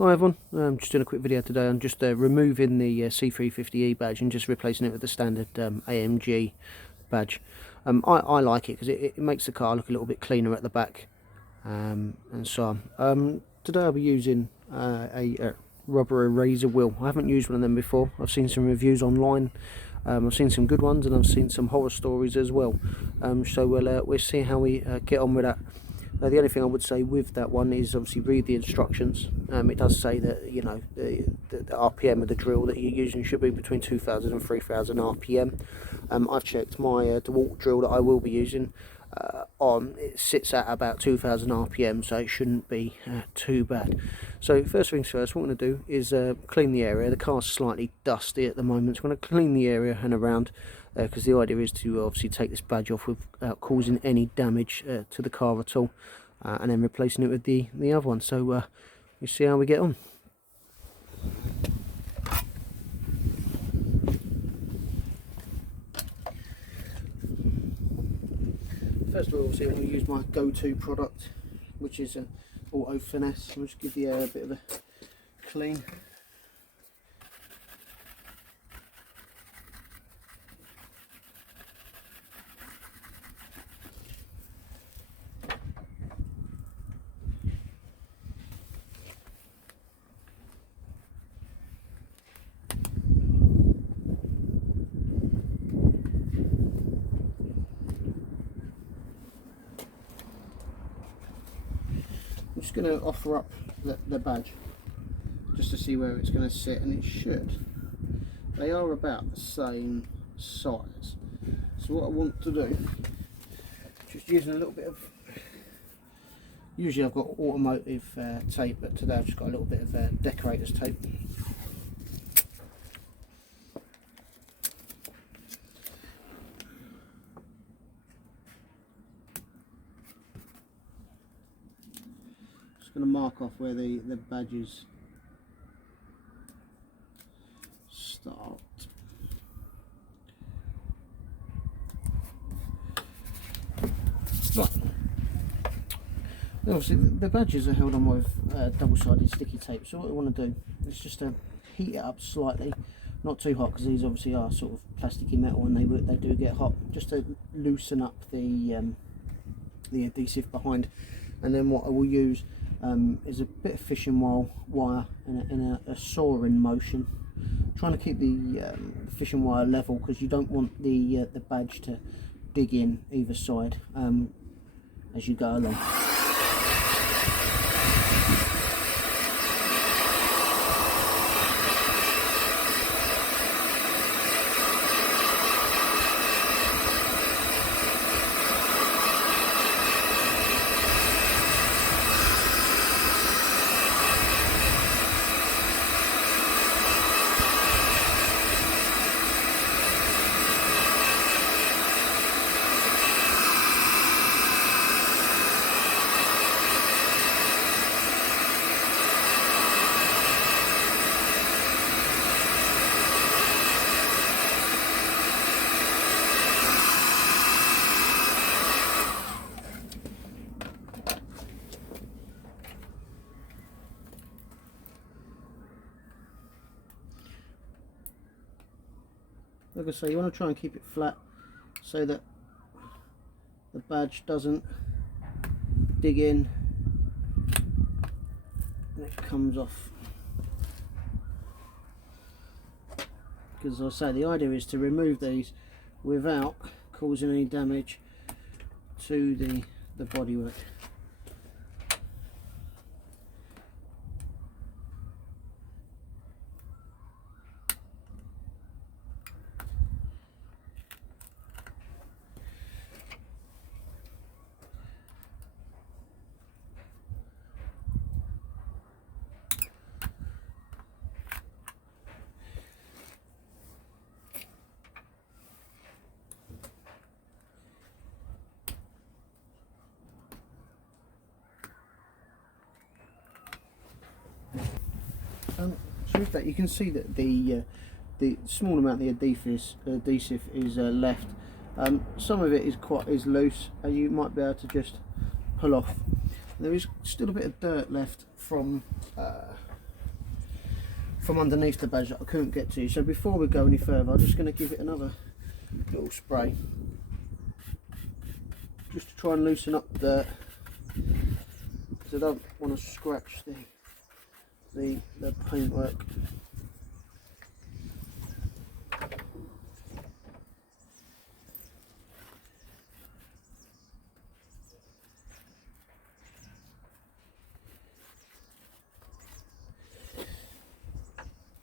Hi everyone, I'm just doing a quick video today on just removing the C350E badge and just replacing it with the standard AMG badge. I like it because it makes the car look a little bit cleaner at the back and so on. Today I'll be using a rubber eraser wheel. I haven't used one of them before. I've seen some reviews online. I've seen some good ones and I've seen some horror stories as well. So we'll see how we get on with that. The only thing I would say with that one is obviously read the instructions. It does say that, you know, the RPM of the drill that you're using should be between 2,000 and 3,000 RPM. I've checked my DeWalt drill that I will be using it sits at about 2,000 RPM, so it shouldn't be too bad. So first things first, what I'm going to do is clean the area. The car's slightly dusty at the moment, so I'm going to clean the area and around, because the idea is to obviously take this badge off without causing any damage to the car at all, and then replacing it with the other one. So we'll see how we get on. First of all, obviously I'm going to use my go-to product, which is Auto Finesse. I'll just give the air a bit of a clean. I'm just going to offer up the badge just to see where it's going to sit, and it should. They are about the same size. So what I want to do, just using a little bit of, usually I've got automotive tape, but today I've just got a little bit of decorator's tape. Going to mark off where the badges start. Right. Obviously the badges are held on with double-sided sticky tape, so what I want to do is just heat it up slightly, not too hot because these obviously are sort of plasticky metal and they do get hot, just to loosen up the adhesive behind. And then what I will use is a bit of fishing wire in a sawing motion, trying to keep the fishing wire level because you don't want the badge to dig in either side as you go along. Like I say, you want to try and keep it flat so that the badge doesn't dig in and it comes off. Because as I say, the idea is to remove these without causing any damage to the bodywork. So with that, you can see that the small amount of the adhesive is left. Some of it is loose, and you might be able to just pull off. There is still a bit of dirt left from from underneath the badge that I couldn't get to. So before we go any further, I'm just going to give it another little spray, just to try and loosen up the, because I don't want to scratch the paintwork.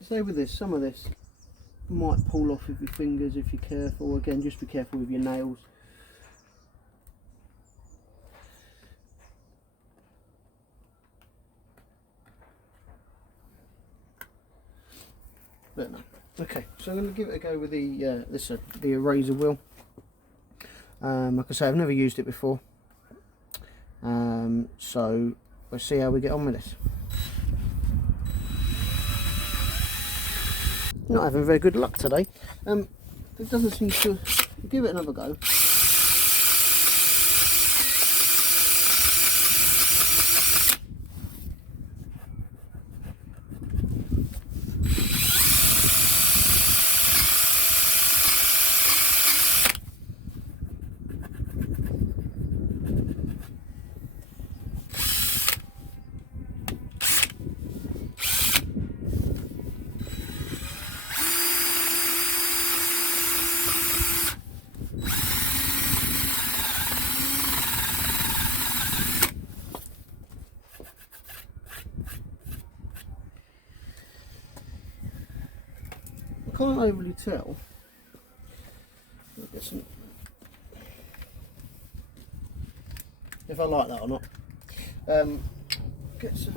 So with this, some of this might pull off with your fingers if you're careful. Again, just be careful with your nails. But no. Okay, so I'm going to give it a go with the the eraser wheel. Like I say, I've never used it before, so we'll see how we get on with this. Not having very good luck today. It doesn't seem to. Give it another go. I can't overly tell. If I like that or not. Get some.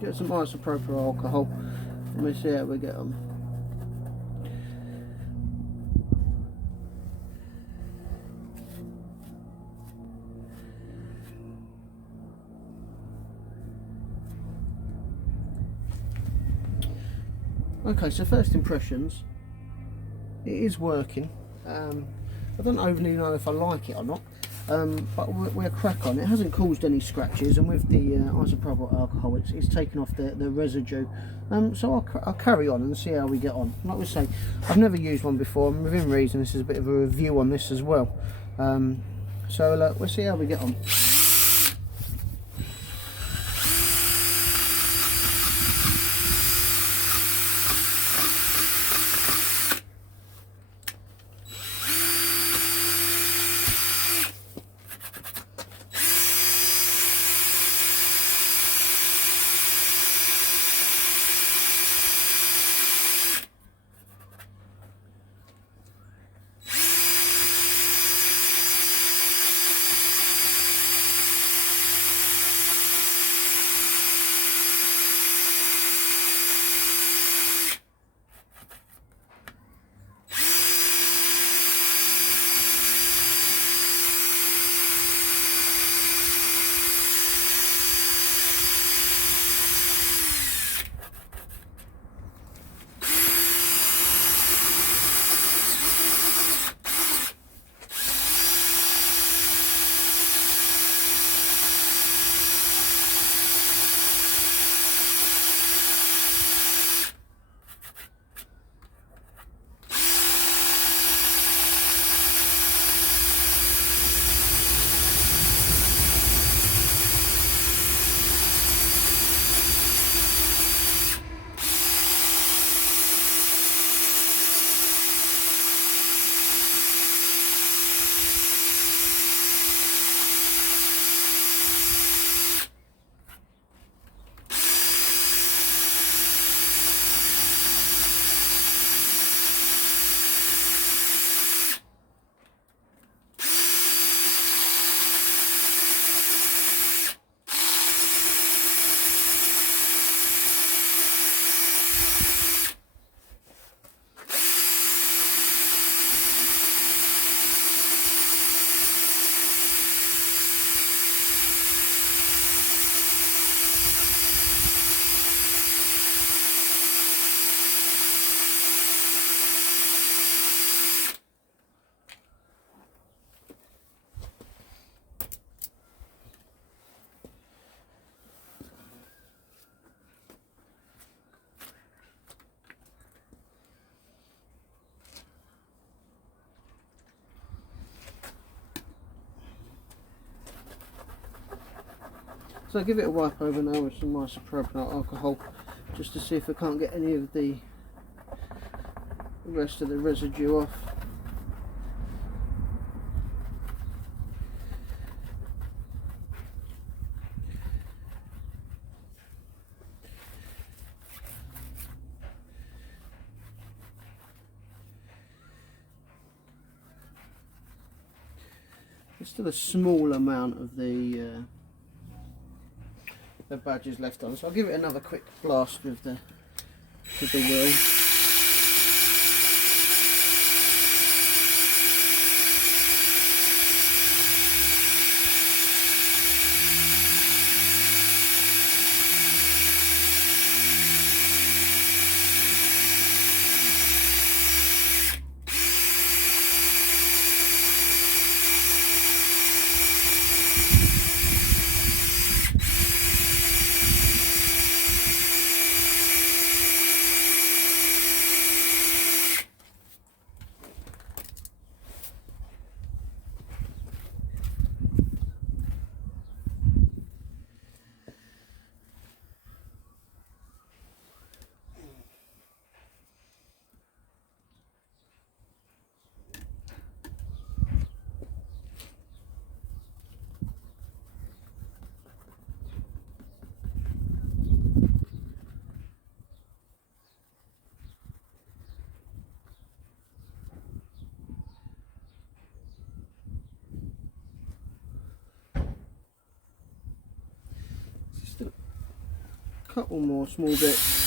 Get some isopropyl alcohol. Let me see how we get on. Okay, so first impressions, it is working. I don't overly know if I like it or not, but we'll crack on. It hasn't caused any scratches, and with the isopropyl alcohol, it's taken off the residue. So I'll carry on and see how we get on. Like we say, I've never used one before, and within reason, this is a bit of a review on this as well. So we'll see how we get on. So I'll give it a wipe over now with some isopropyl alcohol, just to see if I can't get any of the rest of the residue off. There's still a small amount of the badges left on, so I'll give it another quick blast with the wheel. Just a couple more small bits.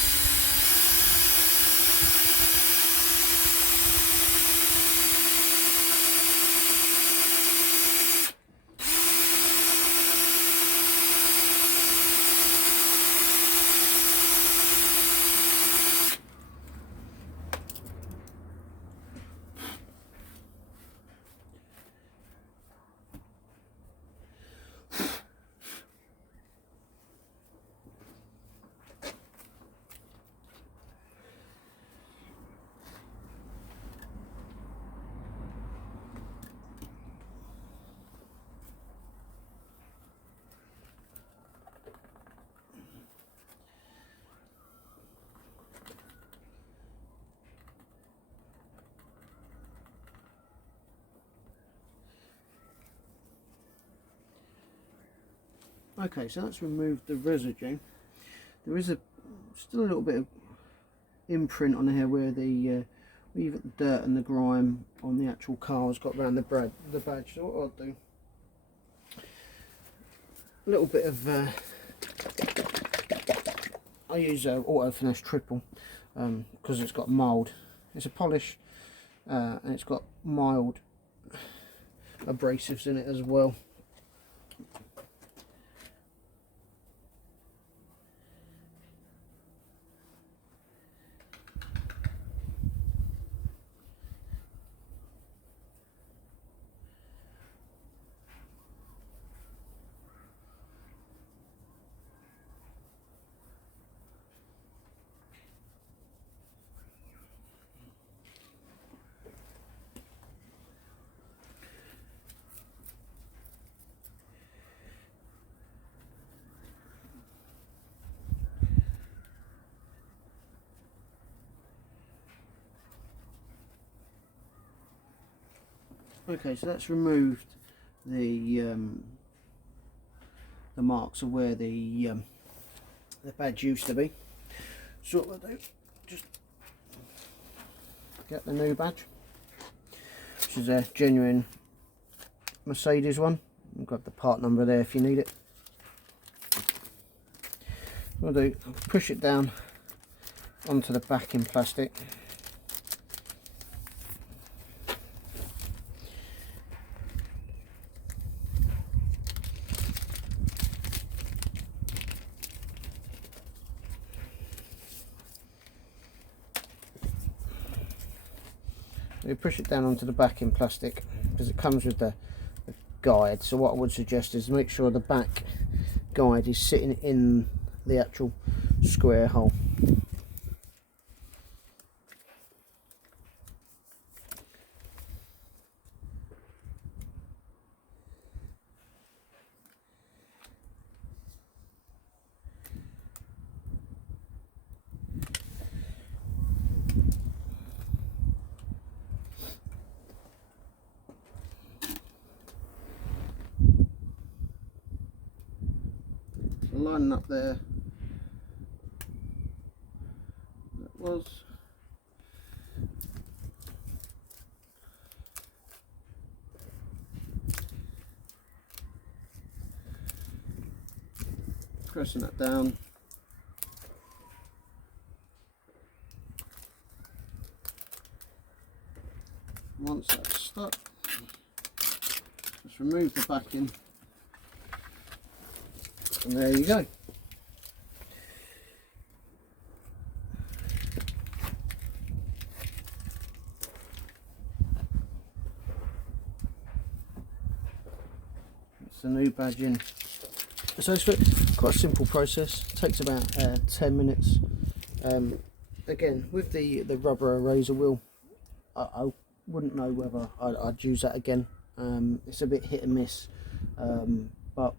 Okay, so that's removed the residue. There is still a little bit of imprint on here where the even the dirt and the grime on the actual car has got around the badge. So what I'll do, a little bit of I use Auto Finesse Tripple because it's got mould. It's a polish and it's got mild abrasives in it as well. Okay, so that's removed the marks of where the badge used to be. So what we'll do, just get the new badge, which is a genuine Mercedes one. I've got the part number there if you need it. What I'll do, I'll push it down onto the backing plastic. You push it down onto the backing plastic because it comes with the guide. So what I would suggest is make sure the back guide is sitting in the actual square hole. lining up there. That was. Pressing that down. Once that's stuck, just remove the backing, and there you go. It's the new badge in. So it's quite a simple process. It takes about 10 minutes. Again, with the rubber eraser wheel, I wouldn't know whether I'd use that again. It's a bit hit and miss, but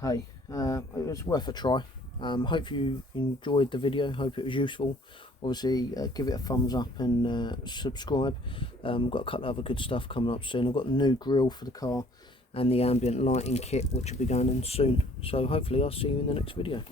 hey, it was worth a try. Hope you enjoyed the video, hope it was useful. Obviously give it a thumbs up and subscribe. Got a couple of other good stuff coming up soon. I've got the new grille for the car and the ambient lighting kit, which will be going in soon. So hopefully I'll see you in the next video.